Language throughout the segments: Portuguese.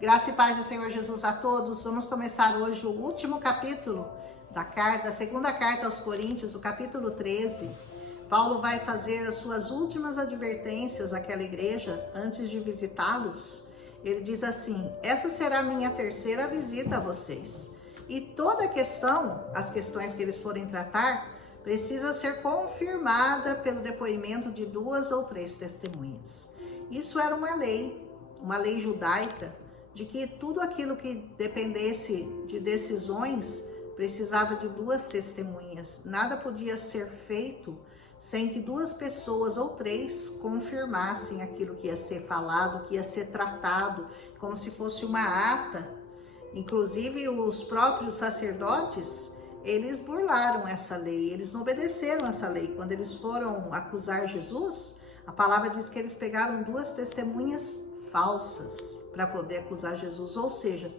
Graça e paz do Senhor Jesus a todos. Vamos começar hoje o último capítulo da segunda carta aos Coríntios, o capítulo 13. Paulo vai fazer as suas últimas advertências àquela igreja antes de visitá-los. Ele diz assim: essa será a minha terceira visita a vocês. E toda as questões que eles forem tratar, precisa ser confirmada pelo depoimento de 2 ou 3 testemunhas. Isso era uma lei judaica, de que tudo aquilo que dependesse de decisões precisava de 2 testemunhas. Nada podia ser feito sem que 2 pessoas ou 3 confirmassem aquilo que ia ser falado, que ia ser tratado, como se fosse uma ata. Inclusive os próprios sacerdotes, eles burlaram essa lei, eles não obedeceram essa lei. Quando eles foram acusar Jesus, a palavra diz que eles pegaram 2 testemunhas falsas para poder acusar Jesus. Ou seja,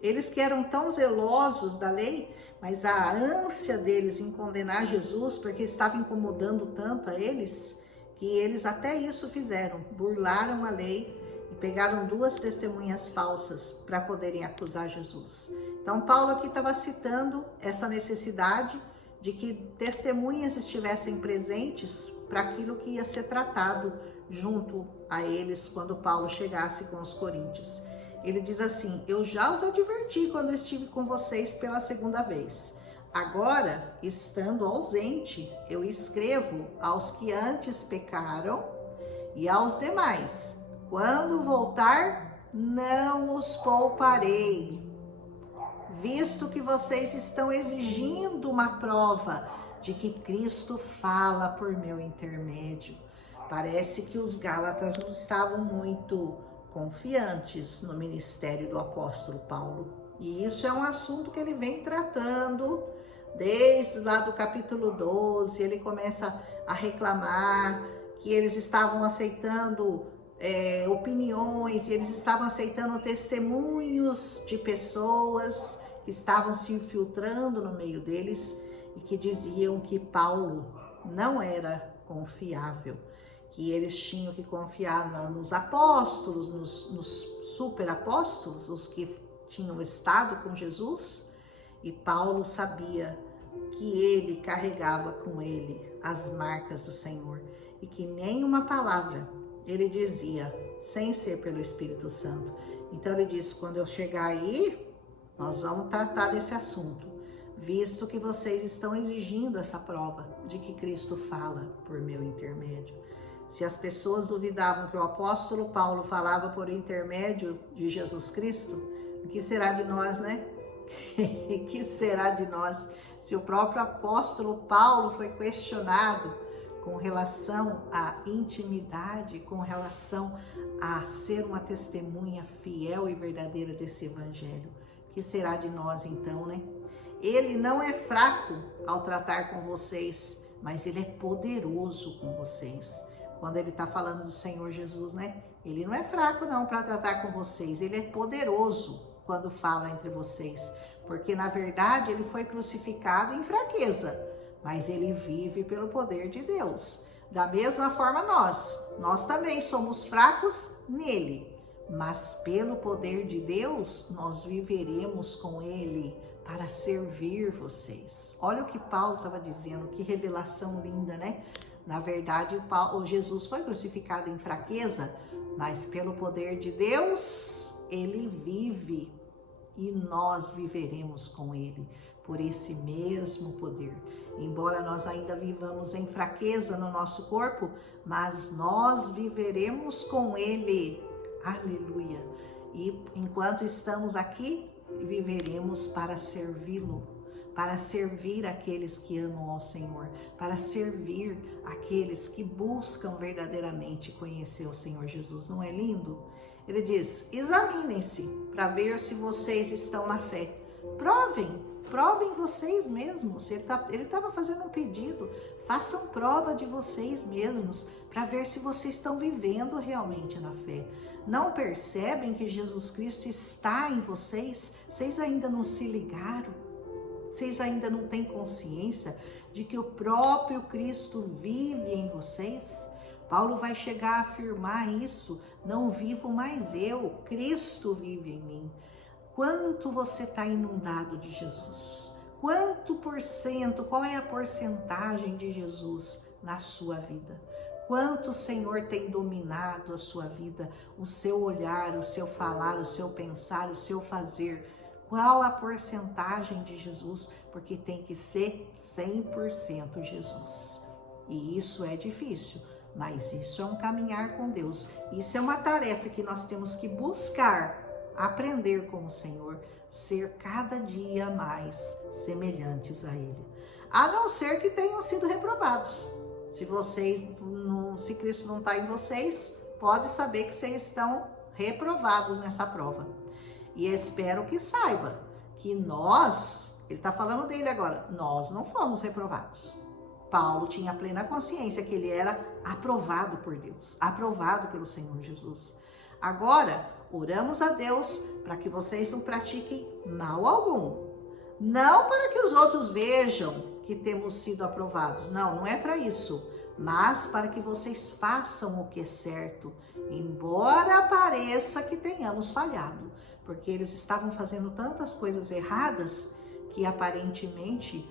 eles que eram tão zelosos da lei, mas a ânsia deles em condenar Jesus, porque estava incomodando tanto a eles, que eles até isso fizeram, burlaram a lei e pegaram 2 testemunhas falsas para poderem acusar Jesus. Então Paulo aqui estava citando essa necessidade de que testemunhas estivessem presentes para aquilo que ia ser tratado junto a eles quando Paulo chegasse com os coríntios. Ele diz assim: eu já os adverti quando estive com vocês pela segunda vez. Agora, estando ausente, eu escrevo aos que antes pecaram e aos demais. Quando voltar, não os pouparei, visto que vocês estão exigindo uma prova de que Cristo fala por meu intermédio. Parece que os Gálatas não estavam muito confiantes no ministério do apóstolo Paulo. E isso é um assunto que ele vem tratando desde lá do capítulo 12. Ele começa a reclamar que eles estavam aceitando opiniões, e eles estavam aceitando testemunhos de pessoas que estavam se infiltrando no meio deles e que diziam que Paulo não era confiável, que eles tinham que confiar nos apóstolos, nos superapóstolos, os que tinham estado com Jesus. E Paulo sabia que ele carregava com ele as marcas do Senhor e que nenhuma palavra ele dizia sem ser pelo Espírito Santo. Então ele disse: quando eu chegar aí, nós vamos tratar desse assunto, visto que vocês estão exigindo essa prova de que Cristo fala por meu intermédio. Se as pessoas duvidavam que o apóstolo Paulo falava por intermédio de Jesus Cristo, o que será de nós, né? O que será de nós se o próprio apóstolo Paulo foi questionado com relação à intimidade, com relação a ser uma testemunha fiel e verdadeira desse evangelho? O que será de nós então, né? Ele não é fraco ao tratar com vocês, mas ele é poderoso com vocês. Quando ele está falando do Senhor Jesus, né? Ele não é fraco não para tratar com vocês, ele é poderoso quando fala entre vocês, porque na verdade ele foi crucificado em fraqueza, mas ele vive pelo poder de Deus. Da mesma forma nós também somos fracos nele, mas pelo poder de Deus nós viveremos com ele para servir vocês. Olha o que Paulo estava dizendo, que revelação linda, né? Na verdade, Jesus foi crucificado em fraqueza, mas pelo poder de Deus, ele vive e nós viveremos com ele por esse mesmo poder. Embora nós ainda vivamos em fraqueza no nosso corpo, mas nós viveremos com ele. Aleluia! E enquanto estamos aqui, viveremos para servi-lo, para servir aqueles que amam ao Senhor, para servir aqueles que buscam verdadeiramente conhecer o Senhor Jesus. Não é lindo? Ele diz: examinem-se para ver se vocês estão na fé. Provem vocês mesmos. Ele estava fazendo um pedido: façam prova de vocês mesmos para ver se vocês estão vivendo realmente na fé. Não percebem que Jesus Cristo está em vocês? Vocês ainda não se ligaram? Vocês ainda não têm consciência de que o próprio Cristo vive em vocês? Paulo vai chegar a afirmar isso: não vivo mais eu, Cristo vive em mim. Quanto você está inundado de Jesus? Quanto por cento, qual é a porcentagem de Jesus na sua vida? Quanto o Senhor tem dominado a sua vida, o seu olhar, o seu falar, o seu pensar, o seu fazer? Qual a porcentagem de Jesus? Porque tem que ser 100% Jesus. E isso é difícil, mas isso é um caminhar com Deus. Isso é uma tarefa que nós temos que buscar, aprender com o Senhor, ser cada dia mais semelhantes a Ele. A não ser que tenham sido reprovados. Se Cristo não está em vocês, pode saber que vocês estão reprovados nessa prova. E espero que saiba que nós, ele está falando dele agora, nós não fomos reprovados. Paulo tinha plena consciência que ele era aprovado por Deus, aprovado pelo Senhor Jesus. Agora, oramos a Deus para que vocês não pratiquem mal algum. Não para que os outros vejam que temos sido aprovados. Não é para isso. Mas para que vocês façam o que é certo, embora pareça que tenhamos falhado. Porque eles estavam fazendo tantas coisas erradas que aparentemente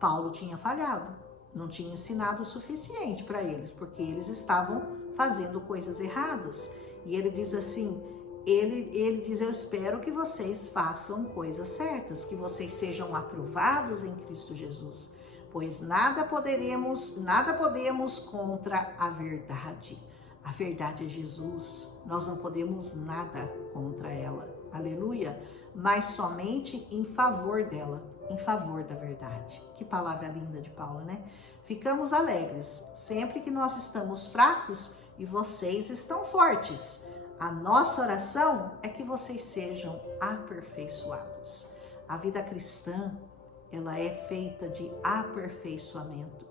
Paulo tinha falhado. Não tinha ensinado o suficiente para eles, porque eles estavam fazendo coisas erradas. E ele diz assim, ele diz, eu espero que vocês façam coisas certas, que vocês sejam aprovados em Cristo Jesus, pois nada podemos contra a verdade. A verdade é Jesus, nós não podemos nada contra ela, aleluia, mas somente em favor dela, em favor da verdade. Que palavra linda de Paulo, né? Ficamos alegres sempre que nós estamos fracos e vocês estão fortes. A nossa oração é que vocês sejam aperfeiçoados. A vida cristã, ela é feita de aperfeiçoamento.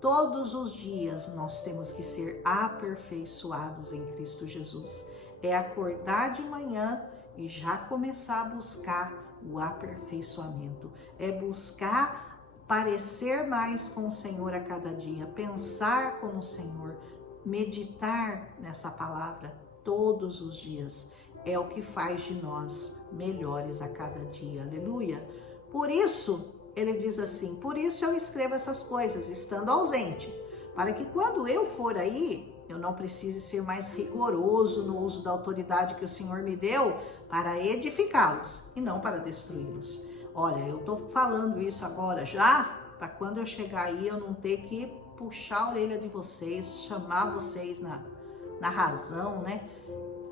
Todos os dias nós temos que ser aperfeiçoados em Cristo Jesus. É acordar de manhã e já começar a buscar o aperfeiçoamento. É buscar parecer mais com o Senhor a cada dia, pensar como o Senhor, meditar nessa palavra todos os dias. É o que faz de nós melhores a cada dia. Aleluia. Por isso, ele diz assim, por isso eu escrevo essas coisas, estando ausente, para que quando eu for aí, eu não precise ser mais rigoroso no uso da autoridade que o Senhor me deu para edificá-los e não para destruí-los. Olha, eu tô falando isso agora já, para quando eu chegar aí eu não ter que puxar a orelha de vocês, chamar vocês na razão, né?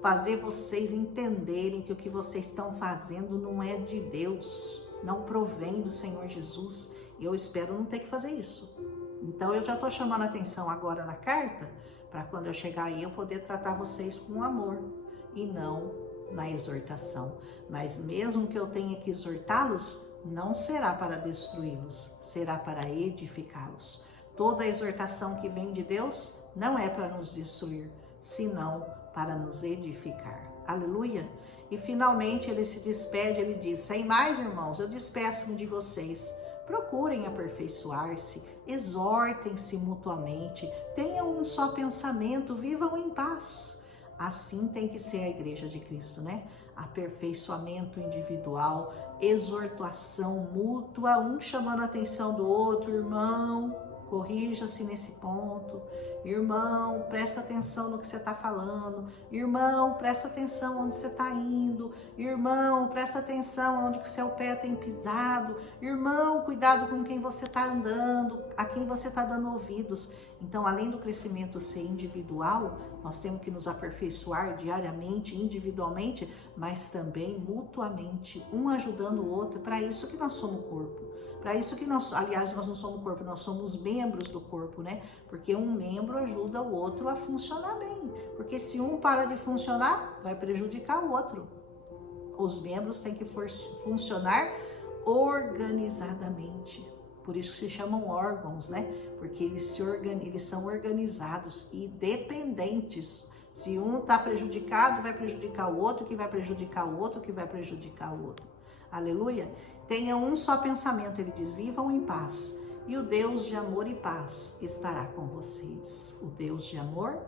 Fazer vocês entenderem que o que vocês estão fazendo não é de Deus, não provém do Senhor Jesus. E eu espero não ter que fazer isso. Então eu já estou chamando a atenção agora na carta, para quando eu chegar aí eu poder tratar vocês com amor e não na exortação. Mas mesmo que eu tenha que exortá-los, não será para destruí-los, será para edificá-los. Toda exortação que vem de Deus não é para nos destruir, senão para nos edificar. Aleluia! E finalmente ele se despede, ele diz, sem mais, irmãos, eu despeço-me de vocês. Procurem aperfeiçoar-se, exortem-se mutuamente, tenham um só pensamento, vivam em paz. Assim tem que ser a igreja de Cristo, né? Aperfeiçoamento individual, exortação mútua, um chamando a atenção do outro, irmão, corrija-se nesse ponto. Irmão, presta atenção no que você está falando. Irmão, presta atenção onde você está indo. Irmão, presta atenção onde que seu pé tem pisado. Irmão, cuidado com quem você está andando, a quem você está dando ouvidos. Então, além do crescimento ser individual, nós temos que nos aperfeiçoar diariamente, individualmente, mas também mutuamente, um ajudando o outro. Para isso que nós somos corpo. Para isso que nós, aliás, nós não somos corpo, nós somos membros do corpo, né? Porque um membro ajuda o outro a funcionar bem. Porque se um para de funcionar, vai prejudicar o outro. Os membros têm que funcionar organizadamente. Por isso que se chamam órgãos, né? Porque eles são organizados e dependentes. Se um está prejudicado, vai prejudicar o outro, que vai prejudicar o outro, que vai prejudicar o outro. Aleluia! Tenham um só pensamento, ele diz, vivam em paz. E o Deus de amor e paz estará com vocês. O Deus de amor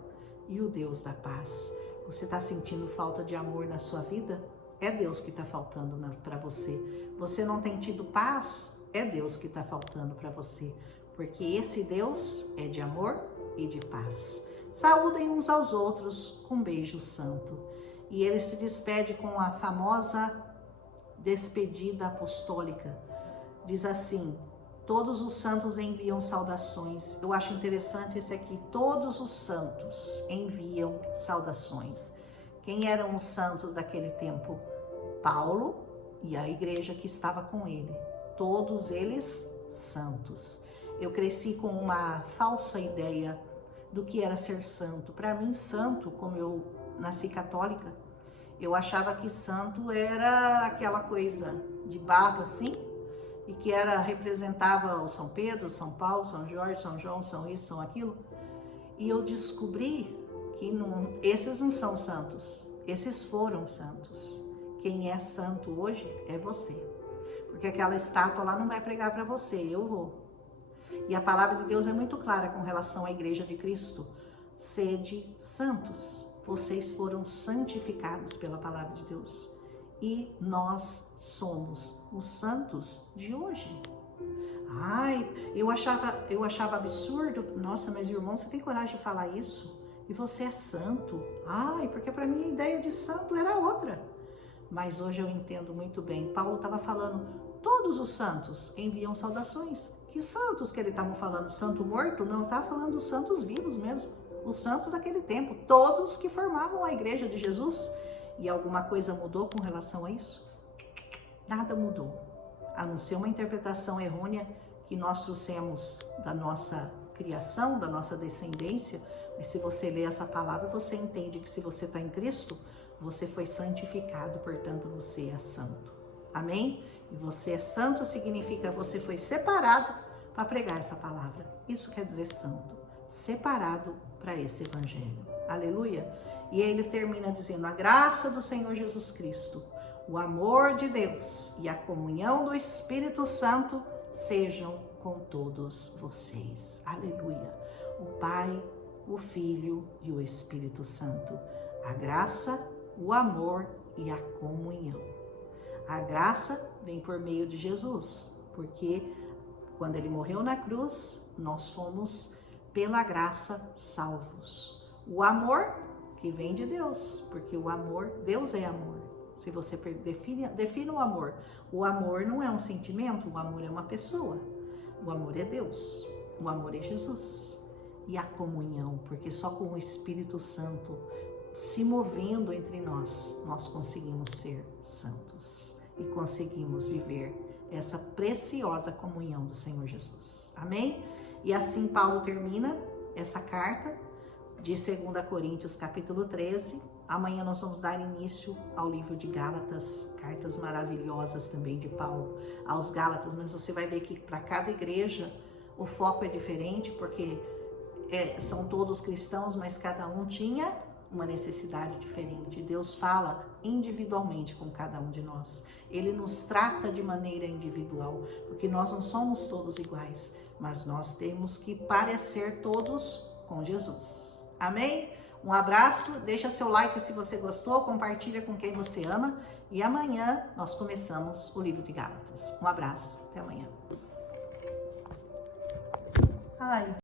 e o Deus da paz. Você está sentindo falta de amor na sua vida? É Deus que está faltando para você. Você não tem tido paz? É Deus que está faltando para você. Porque esse Deus é de amor e de paz. Saúdem uns aos outros com um beijo santo. E ele se despede com a famosa despedida apostólica. Diz assim: todos os santos enviam saudações. Eu acho interessante esse aqui. Todos os santos enviam saudações. Quem eram os santos daquele tempo? Paulo e a igreja que estava com ele. Todos eles santos. Eu cresci com uma falsa ideia do que era ser santo. Para mim, santo, como eu nasci católica, eu achava que santo era aquela coisa de barro assim, e que representava o São Pedro, São Paulo, São Jorge, São João, São isso, São aquilo. E eu descobri que esses não são santos, esses foram santos. Quem é santo hoje é você. Porque aquela estátua lá não vai pregar para você, eu vou. E a palavra de Deus é muito clara com relação à igreja de Cristo. Sede santos. Vocês foram santificados pela palavra de Deus. E nós somos os santos de hoje. Ai, eu achava absurdo. Nossa, mas irmão, você tem coragem de falar isso? E você é santo? Ai, porque para mim a ideia de santo era outra. Mas hoje eu entendo muito bem. Paulo estava falando, todos os santos enviam saudações. Que santos que ele estava falando? Santo morto? Não, estava falando dos santos vivos mesmo. Os santos daquele tempo. Todos que formavam a igreja de Jesus. E alguma coisa mudou com relação a isso? Nada mudou. A não ser uma interpretação errônea que nós trouxemos da nossa criação, da nossa descendência. Mas se você lê essa palavra, você entende que se você está em Cristo, você foi santificado, portanto você é santo. Amém? E você é santo significa você foi separado para pregar essa palavra. Isso quer dizer santo. Separado para esse evangelho. Aleluia? E aí ele termina dizendo: a graça do Senhor Jesus Cristo, o amor de Deus e a comunhão do Espírito Santo sejam com todos vocês. Aleluia. O Pai, o Filho e o Espírito Santo. A graça, o amor e a comunhão. A graça vem por meio de Jesus, porque quando ele morreu na cruz, nós fomos pela graça salvos. O amor que vem de Deus, porque o amor, Deus é amor. Se você define o amor não é um sentimento, o amor é uma pessoa. O amor é Deus, o amor é Jesus. E a comunhão, porque só com o Espírito Santo se movendo entre nós, nós conseguimos ser santos e conseguimos viver essa preciosa comunhão do Senhor Jesus. Amém? E assim Paulo termina essa carta de 2 Coríntios capítulo 13. Amanhã nós vamos dar início ao livro de Gálatas, cartas maravilhosas também de Paulo aos Gálatas, mas você vai ver que para cada igreja o foco é diferente, porque são todos cristãos, mas cada um tinha uma necessidade diferente. Deus fala individualmente com cada um de nós. Ele nos trata de maneira individual, porque nós não somos todos iguais, mas nós temos que parecer todos com Jesus. Amém? Um abraço, deixa seu like se você gostou, compartilha com quem você ama e amanhã nós começamos o livro de Gálatas. Um abraço, até amanhã. Ai.